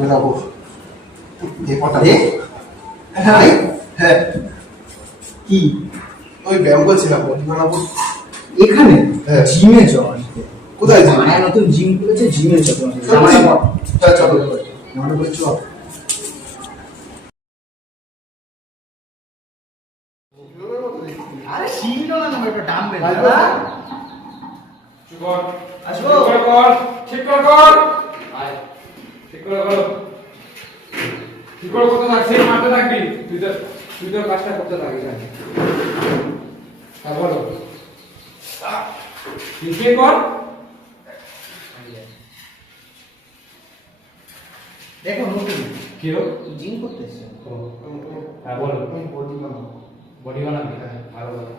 বানাবো এই কথা রে। হ্যাঁ হ্যাঁ কি ওই ব্যায়াম করছিলাম বডি বানাবো এখানে। হ্যাঁ জিমে যাও। কোথায় জিম? মানে নতুন জিম খুলেছে, জিমে যাও। চলো চলো মনে করছো আরে শিখলো না আমার একটা ডাম্বেল দাদা। চুকর আসো কর ঠিক কর আয় ঠিক কর ঠিক কর কত থাকছে মারতে থাকবি তুই তো কাজটা করতে থাকিস হ্যাঁ বলো ঠিক কর দেখো নতুন কি হলো জিম করতেছে। হ্যাঁ বলো বডি বানাবো। বডি বানাবি ভালো বলো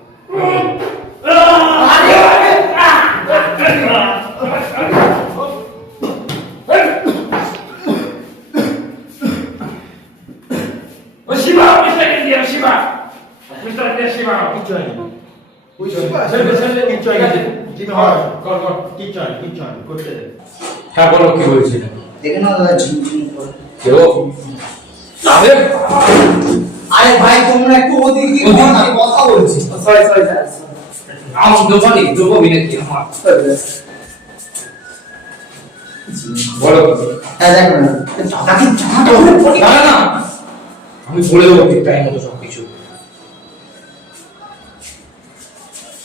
শিবা মিস্টার ইন্ডিয়া শিবা কিছু হয়নি ওই শিবা কিছু হয়নি জিম হয় কর কিছু হয়নি করতে দে। হ্যাঁ বলো কি বলছিস? দেখে নাও দাদা জিম জিম করে কেউ আরে আরে ভাই তোমরা একটু ওদিকে কথা বলছি। সরি সরি স্যার আমার দোকানে দুটো মিনিট কি আমার বলো হ্যাঁ দেখো না দাদা কি জানা তো না না আমি বলে দেবো ঠিক টাইম মতো সবকিছু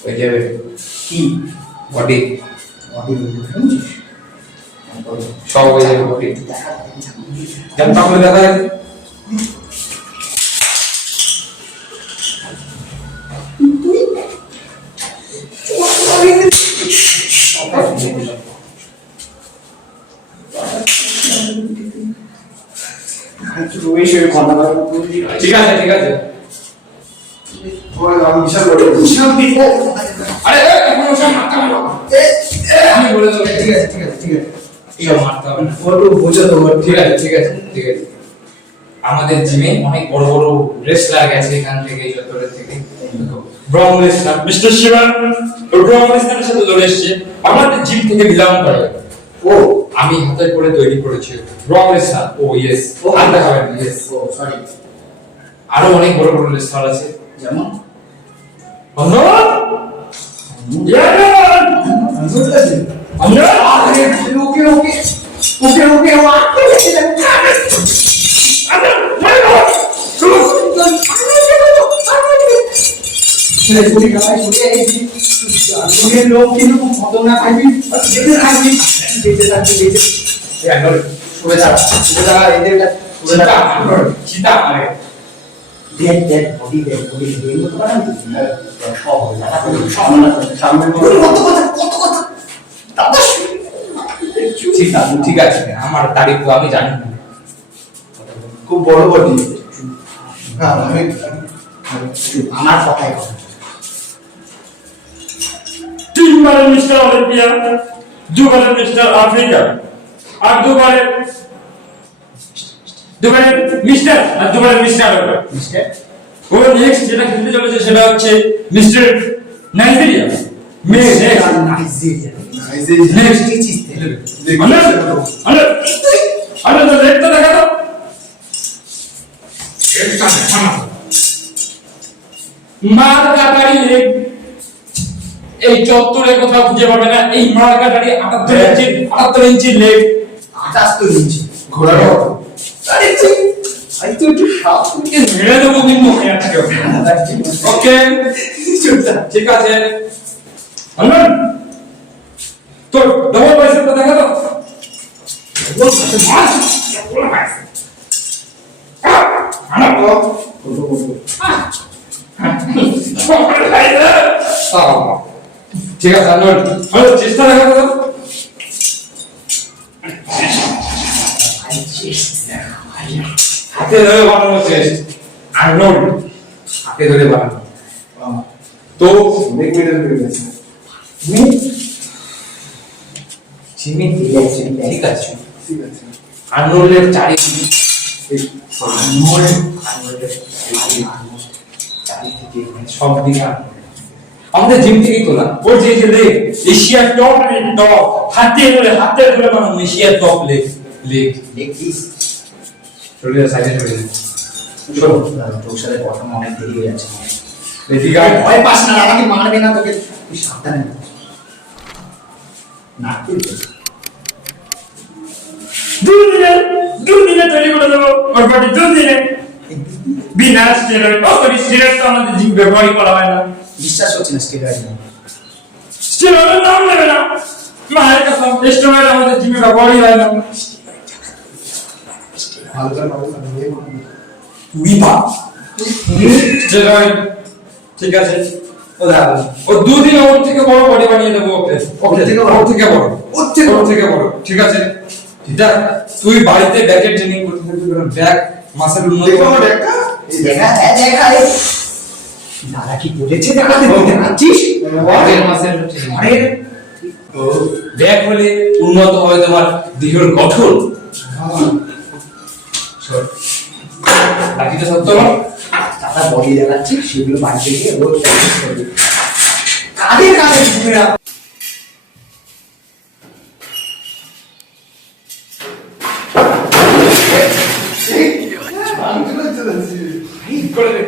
ওই যাবে কি বডি বডি বুঝছিস সব হয়ে যাবে বডি যেমন তাহলে দেখা যায় ঠিক আছে ঠিক আছে আরে এখন ওসব মারতে হবে না আমি বলে দেবো ঠিক আছে ঠিক আছে ঠিক আছে ঠিক আছে মারতে হবে না ফটো বোঝা তো ঠিক আছে ঠিক আছে ঠিক আছে আমাদের জিমে অনেক বড় বড় রেসলার গেছে এখান থেকে এই চত্বরের থেকে ব্রং রেসলার মিস্টার শিবান ব্রং রেসলারের সাথে লড়ে এসেছে আমাদের জিম থেকে বিলং করে ও আমি হাতে করে তৈরি করেছি ব্রং রেসলার ও ইয়েস ও আর দেখাবেন ইয়েস ও সরি আরো অনেক বড় বড় রেসলার আছে যেমন বন্ধু ইয়ান আমরা ওকে ওকে ওকে ওকে লোক কিন্তু খতরনাক খাইবি যেতে থাকবি যেতে থাকবি যেতে শুনে যা এদের চিন্তা করে দেখ দেখ বডি দেখ বডি এগুলো তো বানাবি সব হয়ে যাবে সামনে কত কথা দাদা ঠিক আছে ঠিক আছে আমার তারিখ তো আমি জানি না খুব বড় বডি হ্যাঁ আমি আমার কথাই কথা তিনবারের মিস্টার অলিম্পিয়া, দুবারের মিস্টার আফ্রিকা আর দুবারের মিস্টার আর দুবারের মিস্টার মিস্টার ও নেক্সট যেটা খেলতে চলেছে সেটা হচ্ছে মিস্টার নাইজেরিয়া নেক্সট কি চিজ আরে তো দেখতে দেখা দাও মার কাটারি লেগ এই চত্বরে কোথাও খুঁজে পাবে না এই মার কাটারি 78 ইঞ্চি লেগ 78 ইঞ্চি ঘোড়ার মতো আরে আই তো একটু সাপকে মেরে দেবো কিন্তু ওকে ঠিক আছে আনন্দ তোর ডবল বাইসেপটা দেখা দাও ঠিক আছে আনন্দ চেষ্টা দেখা দাও হাতে ধরে বানানো চেস্ট আর্নল্ড হাতে ধরে বানানো তো মেডেল পেয়ে গেছে জিমি ঠিক আছে ঠিক আছে আর্নল্ডের চারিদিকে সব দিকে আমাদের জিম থেকেই তোলা ওর যে যে লেগ এশিয়ার টপ টপ হাতে ধরে বানানো এশিয়ার টপ লেগ দেখিস চলে যা, সাইডে চলে যা। শোনো, তোর সাথে কথা বলা অনেক দেরি হয়ে যাচ্ছে। এদিকে আয়। ভয় পাস না, আমাকে মারবে না তোকে, তুই সাবধানে থাকিস। না তুলবে। দুদিনে তৈরি করে দেবো ওর বাড়ি, দুদিনে। বিনা স্টেরয়েড, স্টেরয়েড তো আমাদের জিম ব্যবহারই করা হয় না। বিশ্বাস হচ্ছে না স্টেরয়েড না। স্টেরয়েডের নাম নেবে না, মায়ের কাছে স্টেরয়েড আমাদের জিমে ব্যবহারই হয় না। হালকা হালকা নিয়ে বলবি। তুই বাপ, স্টেরয়েড ঠিক আছে, ও দাঁড়া, ও দুদিনে ওর থেকে বড় বডি বানিয়ে দেবো ওকে। ওর থেকে বড়? ওর থেকে বড়, ওর থেকে ওর থেকে বড়, ঠিক আছে। দেখ তুই বাড়িতে ব্যাকের ট্রেনিং করতে থাকবি, ব্যাক মাসেল উন্নত দেখো আমার ব্যাগটা এই দেখা, দেখা রে। দাদা কি বলেছে দেখাতে, তুই দেখাচ্ছিস? ব্যাকের মাসেল ট্রেনিং। আরে ও ব্যাক হলে উন্নত হবে তোমার দেহের গঠন। বাকি তো সব তোমার। দাদা বডি দেখাচ্ছিস, সেগুলো বাড়িতে গিয়ে রোজ প্র্যাকটিস করবি। কাদের কাছে ঘুরে আমি চলে যাচ্ছি করে দে।